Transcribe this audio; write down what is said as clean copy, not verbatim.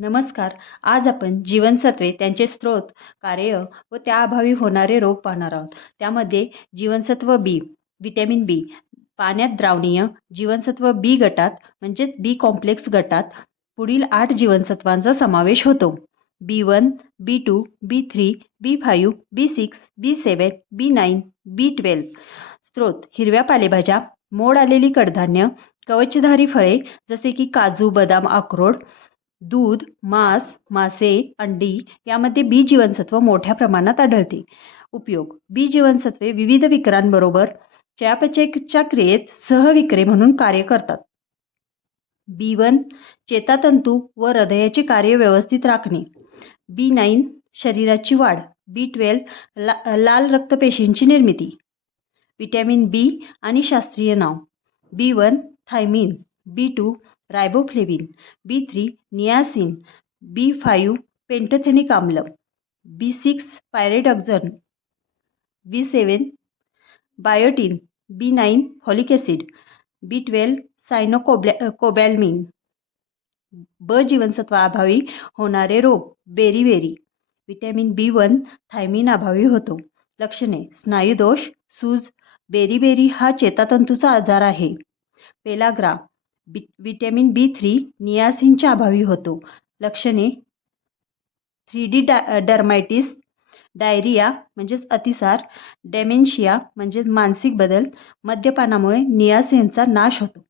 नमस्कार. आज आपण जीवनसत्वे, त्यांचे स्रोत, कार्य व त्याअभावी होणारे रोग पाहणार आहोत. त्यामध्ये जीवनसत्व बी, व्हिटॅमिन बी, पाण्यात द्रावणीय जीवनसत्व बी गटात म्हणजेच बी कॉम्प्लेक्स गटात पुढील 8 जीवनसत्वांचा समावेश होतो. B1, B2, B3, B5, B6, B7, B9, B12. स्रोत: हिरव्या पालेभाज्या, मोड आलेली कडधान्य, कवचधारी फळे जसे की काजू, बदाम, अक्रोड, दूध, मांस, मासे, अंडी यामध्ये बी जीवनसत्व मोठ्या प्रमाणात आढळते. उपयोग: बी जीवनसत्वे विविध विकारांबरोबर चयापचयच्या क्रियेत सहविक्रे म्हणून कार्य करतात. B1 चेतातंतू व हृदयाचे कार्य व्यवस्थित राखणे. B9 शरीराची वाढ. B12 लाल रक्तपेशींची निर्मिती. व्हिटॅमिन बी आणि शास्त्रीय नाव: B1 thiamine, B2 riboflavin, B3 niacin, B5 pantothenic आम्ल, B6 pyridoxine, B7 biotin, B9 folic acid, B12 cyanocobalamin. ब जीवनसत्वाअभावी होणारे रोग: बेरीबेरी. व्हिटॅमिन B1 थायमिन अभावी होतो. लक्षणे: स्नायुदोष, सूज. बेरीबेरी हा चेतातंतूचा आजार आहे. पेलाग्रा. व्हिटॅमिन B3 नियासिनच्या अभावी होतो. लक्षणे: 3D डर्माटिस, डायरिया म्हणजेच अतिसार, डेमेन्शिया म्हणजेच मानसिक बदल. मद्यपानामुळे नियासिनचा नाश होतो.